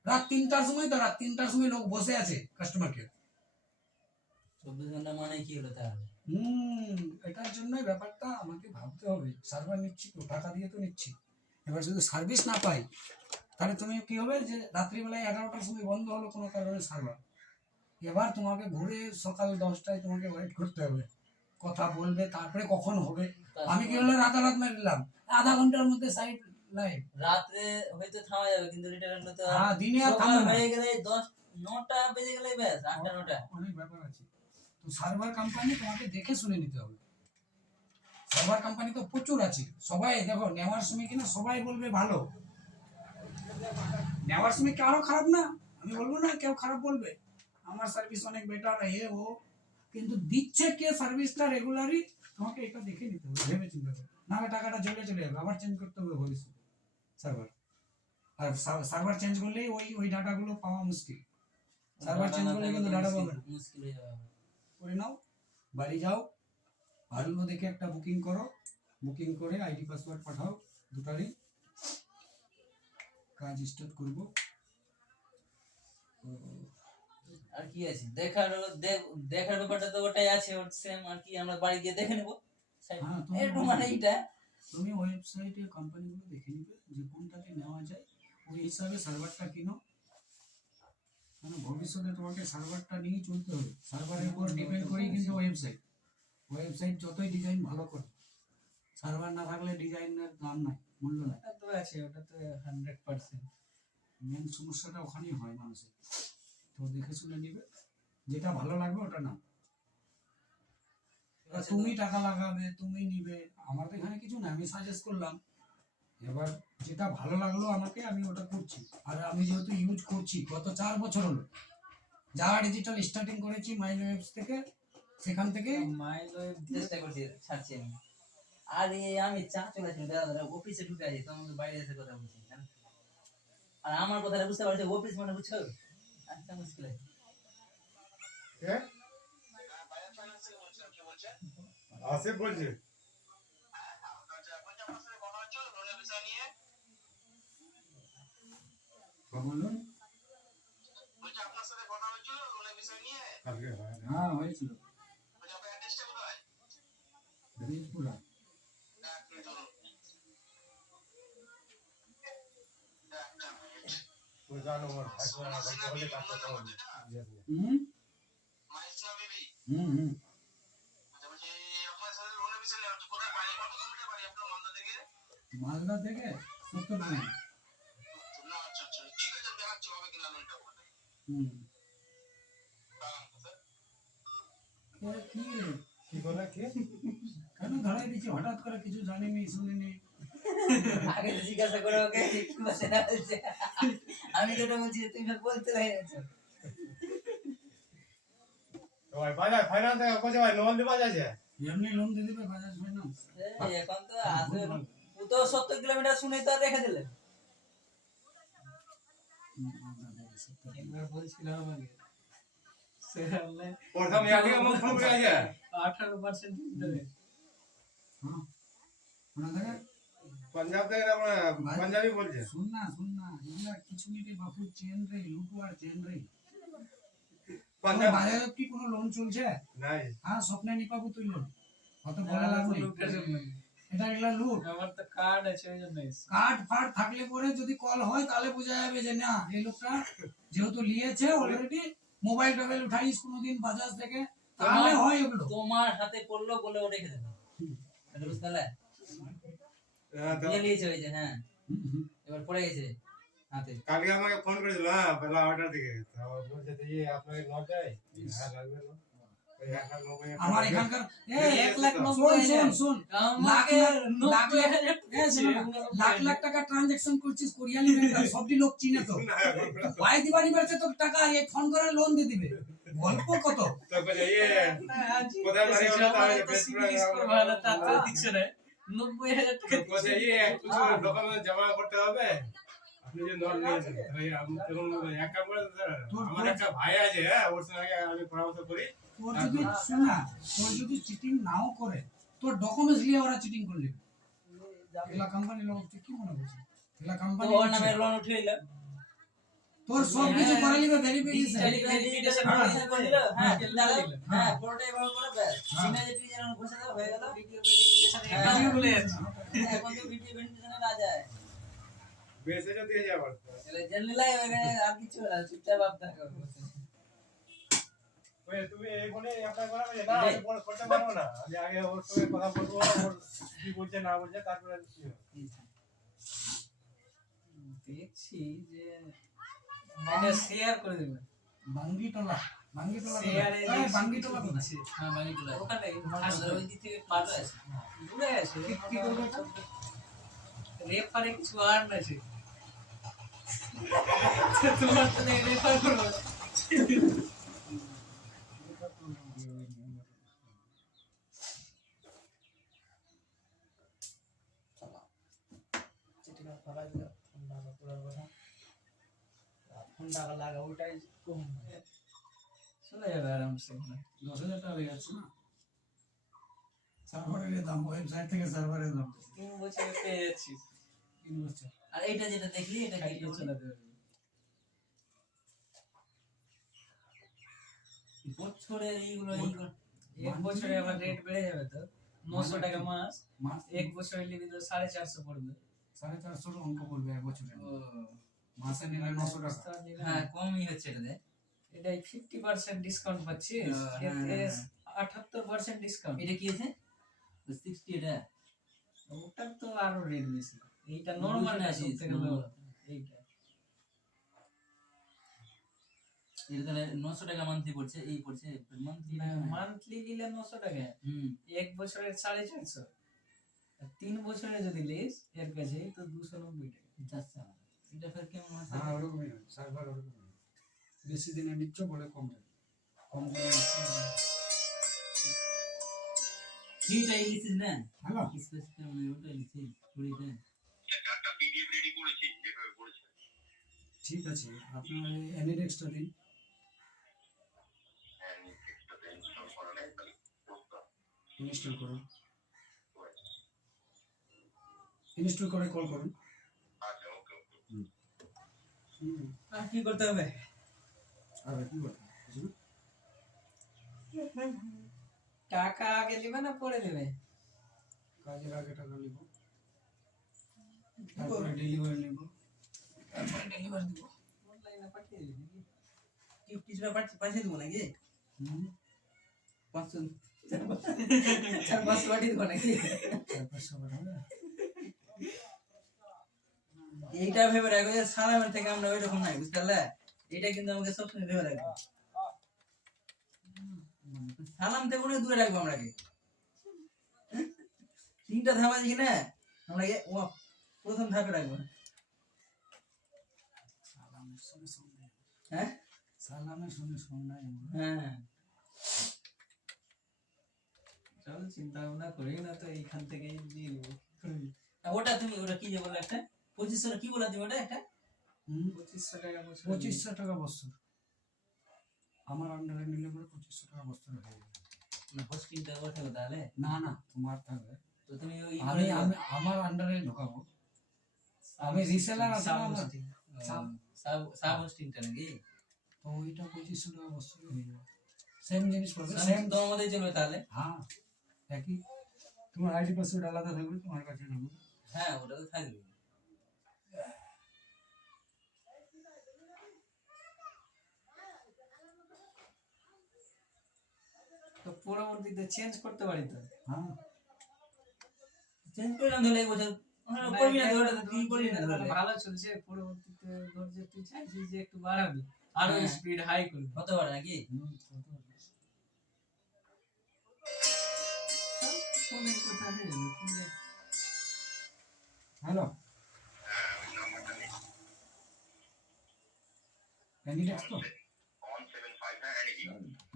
রাত 3টার সময়, তো রাত 3টার সময় লোক বসে আছে কাস্টমার কেয়ার। 24 ঘন্টা মানে কি হলো তাহলে? এটার জন্যই ব্যাপারটা আমাকে ভাবতে হবে। সার্ভার নিচ্ছি তো, টাকা দিয়ে তো নিচ্ছি, এবার যদি সার্ভিস না পাই তাহলে তুমি কি হবে, যে রাত্রিবেলায় 11টার সময় বন্ধ হলো কোনো কারণে সার্ভার, এবার তোমাকে ঘুরে সকাল 10টায় তোমাকে ওয়েট করতে হবে, কথা বলবে, তারপরে কখন হবে। আমি কি হলো রাতারাত মেরে দিলাম, আধা ঘন্টার মধ্যে সাইট লাইভ। রাত্রে হয়তো থামা যাবে, কিন্তু রিটার্ন তো হ্যাঁ, দিনে আর সকাল থামবে না। হয়ে গেলে 9টা বেজে গেলে ব্যাস 8টা 9টা। অনেক ব্যাপার আছে, তো সার্ভার কোম্পানি তোমাকে দেখে শুনে নিতে হবে। সার্ভার কোম্পানি তো প্রচুর আছে, সবাই দেখো নেওয়ার সময় কিনা সবাই বলবে ভালো, নেওয়ার সময় কারো খারাপ না, আমি বলবো না কেউ খারাপ বলবে, আমার সার্ভিস অনেক বেটার এ ও, কিন্তু দিচ্ছে কে সার্ভিসটা রেগুলারই, তোমাকে এটা দেখে নিতে হবে, ভেবে চিন্তা করে, নাহলে টাকাটা চলে যাবে, আবার চেঞ্জ করতে হবে ভবিষ্যতে সার্ভার। আর সার্ভার চেঞ্জ করলেই ওই ডাটাগুলো পাওয়া মুশকিল, সার্ভার চেঞ্জ করলে কিন্তু ডাটা পাবে না। মুশকিল হয়ে যাবে। করে নাও, বাড়ি যাও, ভালো দেখে একটা বুকিং করো, বুকিং করে আইডি পাসওয়ার্ড পাঠাও, দুটারই কাজ স্টার্ট করবো। আর কি আছে দেখার ব্যাপারটা তো ওটাই আছে, ওর সেম আর কি, আমরা বাড়ি গিয়ে দেখে নেবো হ্যাঁ, একটু মানে এইটা। তুমি ওয়েবসাইটে কোম্পানিগুলো দেখে নিবে যে কোনটাতে নেওয়া যায়, ওই হিসাবে সার্ভারটা কিনো, মানে ভবিষ্যতে তোমাকে সার্ভারটা নিয়েই চলতে হবে, সার্ভারের উপর ডিপেন্ড করেই কিন্তু ওয়েবসাইট যতই ডিজাইন ভালো করে, সার্ভার না থাকলে ডিজাইনের দাম নাই, মূল্য নাই। ওটা তো আছে, ওটা তো 100%। মেন সমস্যাটা ওখানেই হয় মানুষের, তো দেখে শুনে নিবে, যেটা ভালো লাগবে ওটা না। এবার তুমি টাকা লাগাবে, তুমি নিবে, আমার তো এখানে কিছু না, আমি সাজেস্ট করলাম, এবার যেটা ভালো লাগলো আমাকে, আমি ওটা করছি। আর আমি যেহেতু ইউজ করছি গত 4 বছর হলো, যারা ডিজিটাল স্টার্টিং করেছি মাইওয়েভস থেকে, সেখান থেকে মাইলওয়েভ চেষ্টা করছি, ছাড়ছি আমি। আরে আমি চা চলেছি দাদা, অফিসে ঢুকে আছি, তোমাকে বাইরে এসে কথা বলছি, হ্যাঁ? আর আমার কথাটা বুঝতে পারছো, অফিস মানে বুঝছো, আচ্ছা মুশকিল আছে। আসিফ বলছি। বলুন। কালকে হয় না। হ্যাঁ, হয়েছিল ব্রিজপুরা। ওই জানো আমার ভাই আমার বলে কাজ করতে হবে। হুম হুম হুম মালদা থেকে 70 জন। হুম কি রে কি করে কি কেন ধরাই দিচ্ছি হঠাৎ করে কিছু জানিনি শুনিনি আগে তো জিজ্ঞাসা করে ওকে কি বলছে না বলছে। আমি যেটা বলছি তুমি সব বলতে লাগছো। তো ভাই বাজার ফাইনান্স থেকে কোচে ভাই লোন দিবা যাচ্ছে এমনি লোন দিয়ে দেবে বাজাজ ফাইন্যান্স এই এখন তো আসে ও তো 70 কিলোমিটার শুনে তো আর রেখে দিলে। একবার বলছিলাম আমাকে সে हमने প্রথম ইয়াকে আমার ফোন করে আছে 18% দেবে। হ্যাঁ শোনা থাকে পাঞ্জাব থেকে আমরা পাঞ্জাবি বলছে শুন না এগুলা কিছু মিনিটে বাপু চেন রে লুটুয়ার চেন রে পাঞ্জাব বাজারে কি কোনো লোন চলছে নাই হ্যাঁ স্বপ্নে নিপাবো তুই লোন অত বলা লাগবে লুটের জন্য। এটা এগুলা লুট আমার তো কার্ড আছে ওই জন্য এসেছি। কার্ড ফার্ড থাকলে পরে যদি কল হয় তাহলে বোঝা যাবে যে না এই লোকটা যেহেতু নিয়েছে অলরেডি মোবাইল টোবাইল উঠাইস কোনোদিন বাজাজ থেকে তাহলে হয় এগুলো তোমার হাতে পড়লো বলে ও রেখে দেবে। এটা বুঝতে পারলে? হ্যাঁ, তো নিয়ে নিয়েছে ওই যে হ্যাঁ এবার পড়ে গেছে হাতে। কালকে আমাকে ফোন করেছিল হ্যাঁ বেলা 8টার দিকে তো বলছে যে ইয়ে আপনাকে লজ যায় হ্যাঁ লাগবে না ওই 1,90,000 আমার এখানকার এই 1,90,000 শুন আমাকে লাখ লাখ টাকা ট্রানজাকশন করছিস কোরিয়ালি ব্যাংক সবটি লোক চিনে তো ওয়াই দিবানি বেরছে তোর টাকা এই ফোন করে লোন দিয়ে দিবে গল্প কত তো বলে ইয়ে কোথায় বাড়ি হলো তাহলে সিভিল স্কোর ভালো তাতে দিচ্ছে না 90,000 টাকা বলছে ইয়ে কিছু ডকুমেন্ট জমা করতে হবে আপনি যে নোট নিয়েছেন তাহলে আমি তখন এক কাম করে আমার একটা ভাই আছে হ্যাঁ ওর সঙ্গে আমি পরামর্শ করি তোর যদি শুন না তোর যদি চিটিং নাও করে তোর ডকুমেন্টস নিয়ে ওরা চিটিং করলে এলা কোম্পানি লোক তুই কি মনে করছিস এলা তো কোম্পানি ওর নামে লোন উঠিয়ে তোর সব কিছু করে নিবে ভেরিফিকেশন ভেরিফিকেশন করে দিল হ্যাঁ হ্যাঁ পুরোটাই ভালো করে ব্যাস সিগনেচার যেন ঘষে দাও হয়ে গেল। ভিডিও ভেরিফিকেশন এখানে বলে যাচ্ছে। এখন তো ভিডিও ভেরিফিকেশনে না যায় মেসেজও দিয়ে যাবার তাহলে জেনারেলাই হয়ে গেছে আর কিছু না চুপচাপ ভাব থাকো। ওই তুমি এই ফোনে অ্যাপ্লাই করা হবে না আমি ফোন করতে পারবো না আমি আগে ওর সঙ্গে কথা বলবো ওর কি বলছে না বলছে তারপরে কি হবে। দেখছি যে এটা শেয়ার করে দেবে। বাঙ্গিটোলা শেয়ারে এই বাঙ্গিটোলা কোথায় হ্যাঁ বাড়ি চলে ওখানে আসলে ওই দিক থেকে পাঠা আছে দূরে আছে। কি করবে এটা? রেফারে কিছু আর না আছে। তোমার তো রেফার করবো। চিঠিটা ফালাই দিল ফোন টাকা পুরার কথা ফোন টাকা লাগা ওটাই কম চলে যাবে আরামসে। 10,000 টাকা হয়ে যাচ্ছে না সার্ভারের দাম ওয়েবসাইট থেকে সার্ভারের দাম 3 বছরে পেয়ে যাচ্ছি। 3 বছর আর এইটা যেটা দেখলি এটা কি খাইয়ে চালাতে হবে। বছরের এইগুলো এক বছরে আবার রেট বেড়ে যাবে তো 900 টাকা মাস। মাস এক বছরে নিবি তো 450 পড়বে। 450 অঙ্ক করবে এক বছরে মাসে নিলে 900 টাকা হ্যাঁ কমই হচ্ছে এটাতে এটাই 50% ডিসকাউন্ট পাচ্ছিস। হ্যাঁ, এতে হ্যাঁ। 78% ডিসকাউন্ট। এটা কি আছে 60 এটা ওটার তো আরো রেট বেশি। এইটা নরমাল না বুঝতে সবথেকে পারছি, low। এইটা এটা তাহলে 900 টাকা মান্থলি পড়ছে এই পড়ছে মান্থলি মান্থলি নিলে 900 টাকা। হুম এক বছরের 450। আর 3 বছরে যদি লিস এর কাছে তো 290 টাকা। যাচ্ছে এটা ফের কেমন আছে হ্যাঁ ওরকমই সার্ভার ওরকমই বেশি দিনে নিচ্ছ বলে কম রেট কম করে এইটা ইলিসিস না হ্যালো স্পেসিফিক মানে ওটা ইলিসিস ছুরিতে একটা পিডিএফ রেডি করেছি যেভাবে বলেছি ঠিক আছে আপনার এনিডেক্সটা দিন ইনস্টল করুন ইনস্টল করে কল করুন আর কি করতে হবে আর কি কথা কিছু না টাকা আগে দিবে না পরে দেবে? কাজের আগে টাকা নিব তারপরে ডেলিভারি নিব তারপরে ডেলিভারি দিব অনলাইনে পাঠিয়ে দিবি নাকি? কি কিছু ব্যাপার পাঠিয়ে দেবো নাকি 500 4-500 পাঠিয়ে দেবো নাকি 400 টাকা হবে এইটা ভেবে রাখো যে সালামের থেকে আমরা ওই রকম নাই বুঝতে পারলে এটা কিন্তু আমাকে সবসময় ভেবে রাখবো সালাম থেকে অনেক দূরে রাখবো আমরাকে। তিনটা ধাপ আছে কিনা আমরা ও প্রথম ধাপে রাখবো। সালামের সঙ্গে সন্ধ্যা, হ্যাঁ সালামের সঙ্গে সন্ধ্যা। হ্যাঁ চলো চিন্তা ভাবনা করি না তো এইখান থেকেই দিয়ে দেবো। ওটা তুমি ওটা কি যে বললে একটা 2500 কি বলা তুমি ওটা একটা 2500 টাকা বছর। 2500 টাকা বছর। আমার আন্ডারে নিলে পরে 2500 টাকা বছর হয়ে যাবে। না হোস্টিংটা ওর থাকবে তাহলে। না না, তোমার থাকবে। তো তুমি ওই আমি আমি আমার আন্ডারে ঢোকাবো। আমি রিসেলার আছে না আমার, সাব হোস্টিংটা নাকি? তো ওইটা 2500 টাকা বছর হয়ে যাবে। সেম জিনিস পাবে, সেম সেম। তো আমাদের চলবে তাহলে। হ্যাঁ একই। তোমার আইডি পাসওয়ার্ড আলাদা থাকবে, তোমার কাছে থাকবে। হ্যাঁ ওটা তো থাকবে। তো পরবর্তীতে চেঞ্জ করতে পারি তো। হ্যাঁ চেঞ্জ করলাম তাহলে এক বছর করবি না ধরে তুই করবি না ধরে ভালো চলছে, পরবর্তীতে ধর যে তুই চাইছিস যে একটু বাড়াবি, আরো হ্যাঁ। স্পিড হাই করবি। হতে পারে নাকি? ফোনের কথা হয়ে যাবে, ফোনে হ্যালো, ক্যান্ডিডেট তো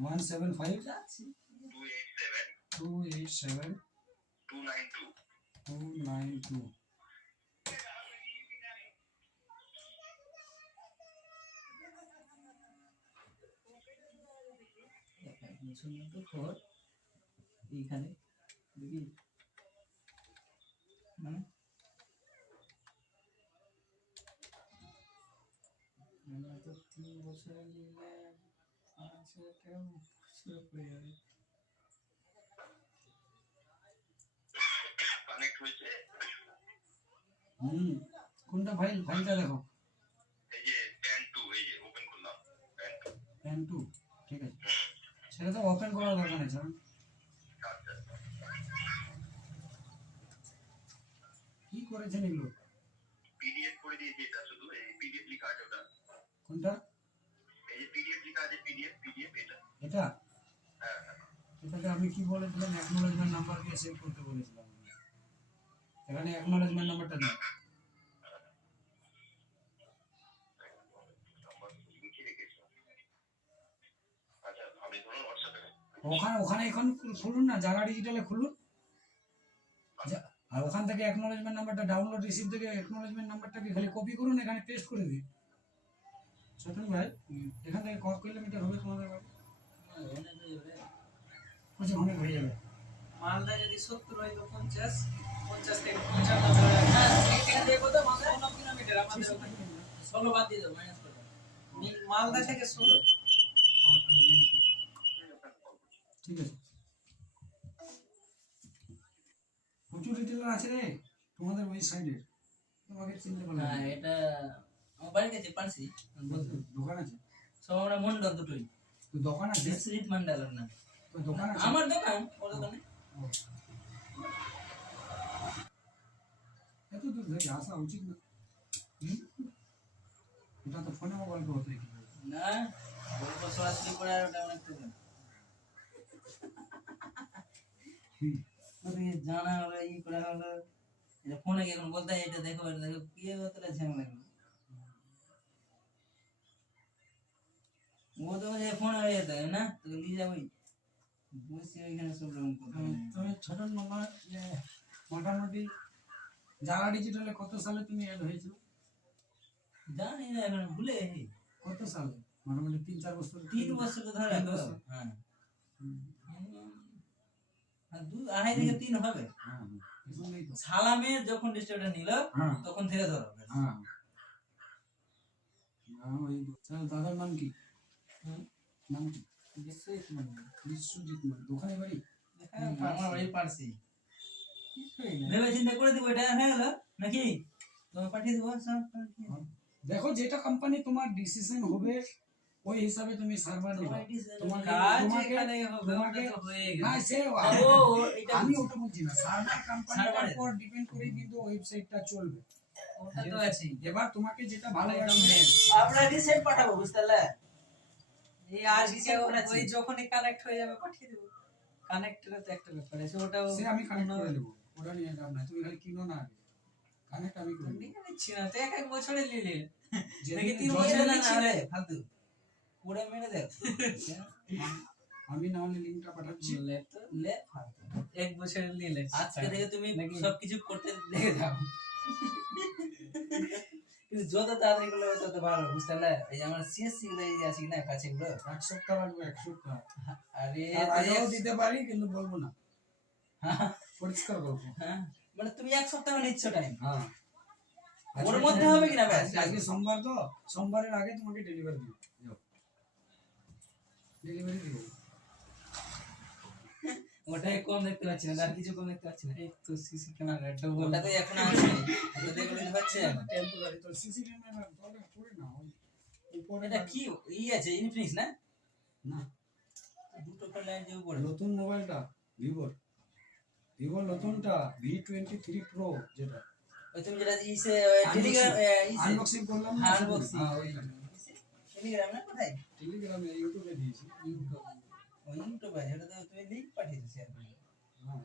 175 যাচ্ছি 287 292। তো কর এইখানে দেখি মানে আমরা তো 3 বছর নিলে 5,000 টাকা বছর পড়ে যাবে। কানেক্ট হয়েছে। কোনটা ফাইলটা দেখো। এই যে 10-2 এই যে ওপেন করলাম 10-2। M2 ঠিক আছে, সেটা তো ওপেন করার দরকার নেই স্যার। কি করেছেন এগুলো? পিডিএফ করে দিয়েছি, এটা শুধু এই পিডিএফ লেখা আছে ওটা। কোনটা? এই যে পিডিএফ লেখা আছে, পিডিএফ এটা। এটা এটাকে আমি কি বলেছিলাম, অ্যাকনোলেজমেন্ট নাম্বার দিয়ে সেভ করতে বলেছিলাম। এখানে অ্যাকনোলেজমেন্ট নাম্বারটা দিই। নাম্বার লিখে রেখেছি। আচ্ছা আমি ধরুন হোয়াটসঅ্যাপে ওখানে এখন খুলুন না, জাগা ডিজিটালে খুলুন। আর ওখান থেকে অ্যাকনোলেজমেন্ট নাম্বারটা ডাউনলোড রিসিভ থেকে অ্যাকনোলেজমেন্ট নাম্বারটাকে খালি কপি করুন, এখানে পেস্ট করে দিন। ছোটন ভাই, এখান থেকে কত কিলোমিটার হবে তোমাদের বাড়ি? অনেক হয়ে যাবে। মালদা যদি 70 হয় তো 50 থেকে 55 ধরে। হ্যাঁ এখানে দেখো তো মাত্র 16 কিলোমিটার আমাদের ওখানে 16 বাদ দিয়ে দাও মাইনাস করে দাও। মালদা থেকে 16। ঠিক আছে, প্রচুর রিটেলার আছে রে তোমাদের ওই সাইডে, তোমাকে চিনতে পারলাম হ্যাঁ না। এটা আমার বাড়ি কাছে পারছি দোকান আছে সব আমরা মন্ডল দুটোই তো, দোকান আছে বিশ্বজিৎ মন্ডল না তো, দোকান আছে আমার দোকান ওর দোকানে। এত দূর থেকে আসা উচিত না। এটা তো ফোনে গল্প হতো কি না গল্প সরাসরি করে আর ওটা অনেক প্রবলেম জানা হলো ই করা হলো এটা ফোনে গিয়ে এখন বলতে হয়, এটা দেখো কি কতটা ঝামেলা লাগলো। ও তো ফোনে হয়ে যেত না, তো নিয়ে যাবোই বসে ওইখানে সব রকম করতে হবে। তুমি ছোট নম্বর মোটামুটি জাগা ডিজিটালে কত সালে তুমি অ্যাড হয়েছিল? জানি না এখন ভুলে গেছি। কত সালে? মোটামুটি 3-4 বছর। 3 বছর তো ধরে 3 তো বছর। হ্যাঁ আর 2-2.5 থেকে 3 হবে। হ্যাঁ এজন্যই তো। সালামের যখন ডিস্ট্রিবিউটর নিল হ্যাঁ তখন থেকে ধরো। হ্যাঁ ওই স্যার দাদার নাম কি? নাম কি? বিশ্বজিৎ মন্ডল। বিশ্বজিৎ মন্ডল। দোকানে বাড়ি? আমার বাড়ি পারছি। কিছুই না। ভেবে চিন্তা করে দিব, এটা হয়ে গেল নাকি তোমার পাঠিয়ে দেবো সব। দেখো যেটা কোম্পানি তোমার ডিসিশন হবে ওই হিসাবে তুমি সার্ভার দিবা। তোমাকে কাজ তোমাকে এখানে হবে, তোমাকে ওটা তো হয়ে না গেছে। সে এটা আমি ওটা বলছি না, সার্ভার কোম্পানির সার্ভারের। উপর ডিপেন্ড করে কিন্তু ওয়েবসাইটটা চলবে। ওটা তো আছে। এবার তোমাকে যেটা ভালো একদম লাগবে main। আমরা রিসেট পাঠাবো বুঝতে পারলে। এই আজকে ওই যখনই কানেক্ট হয়ে যাবে পাঠিয়ে দেবো। কানেক্টের তো একটা ব্যাপার আছে, ওটাও সে আমি কানেক্ট করে নেবো, ওটা নিয়ে যাব না, তুমি খালি কিনো না আগে, কানেক্ট আমি করে নেবো। নিয়ে নিচ্ছি না তো, এক বছরে নিলে যেদিন তিন যত- বছরে না নিচ্ছি না না। রে, ফালতু পুরো মেরে দে আমি না হলে লিঙ্কটা পাঠাচ্ছি। নিলে তো লে ফালতু এক বছরে নিলে আজকে থেকে তুমি নাকি? সবকিছু করতে দেখে যাও কিন্তু যত তাড়াতাড়ি করলে তত ভালো, বুঝতে পারলে? এই যে আমার সিএসসি গুলো এই যে আছে না কাছে গুলো, এক সপ্তাহ লাগবে, এক সপ্তাহ। আরে তার আগেও দিতে পারি, কিন্তু বলবো না, হ্যাঁ, পরিষ্কার বলবো। হ্যাঁ, মানে তুমি এক সপ্তাহ নিচ্ছ টাইম, হ্যাঁ, ওর মধ্যে হবে কিনা ব্যাস আজকে সোমবার, তো সোমবারের আগে তোমাকে ডেলিভারি দিব, ডেলিভারি দিব। ওটাই কম দেখতে পাচ্ছি না, আর কিছু কম দেখতে পাচ্ছি না। এই তো সিসি ক্যামেরা ডবল ওটা তো এখন আছে, ওটা দেখে নিতে পারছে। টেম্পোরারি তো সিসি ক্যামেরা তোরা করে না, ওই উপরে এটা কি আছে, ইনফিনিক্স না? না, দুটো লাইন যে উপরে নতুন মোবাইলটা ভিভোর নতুনটা V23 Pro, যেটা ওই তুমি যেটা ইসে টেলিগ্রাম আনবক্সিং করলাম না, আনবক্সিং হ্যাঁ, ওইটা টেলিগ্রাম না কোথায় টেলিগ্রামে ইউটিউবে দিয়েছি। ওই ইউটিউবে যেটা তো তুমি লিংক পাঠিয়েছো শেয়ার করে। হ্যাঁ,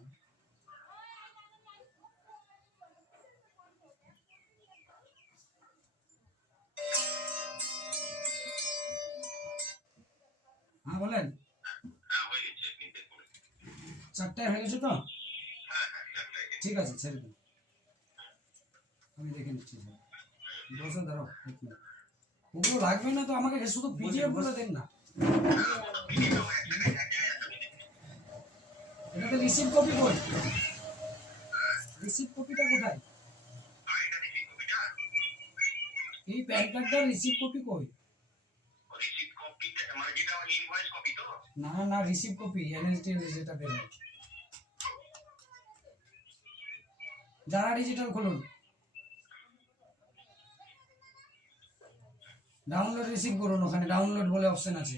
হ্যাঁ বলেন, 4টায় হয়ে গেছে তো? ঠিক আছে, ছেড়ে দিন, আমি দেখে নিচ্ছি। বসে দাঁড়াও এক মিনিট। ওগুলো লাগবে না তো, আমাকে শুধু পিডিএফ গুলো দেন না। এটাতে রিসিভ কপি কই? রিসিভ কপিটা কোথায়? এই প্যান কার্ডটার রিসিভ কপি কই? না না, রিসিভ কপি এনএসডিএল যেটা বের হয়। যারা ডিজিটাল খুলুন, ডাউনলোড রিসিভ করুন, ওখানে ডাউনলোড বলে অপশন আছে,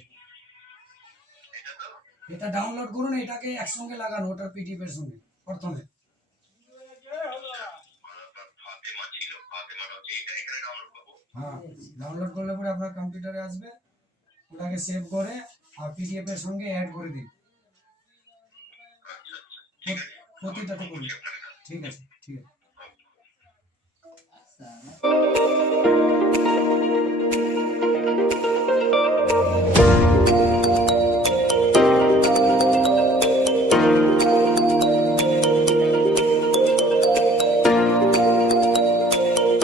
এটা ডাউনলোড করুন, এটাকে একসঙ্গে লাগানো ওটার পিডিএফ এর সঙ্গে প্রথমে। হ্যাঁ, ডাউনলোড করলে পরে আপনার কম্পিউটারে আসবে, ওটাকে সেভ করে আর পিডিএফ এর সঙ্গে অ্যাড করে দিন, প্রতিটাতে করুন। ঠিক আছে, ঠিক আছে। আচ্ছা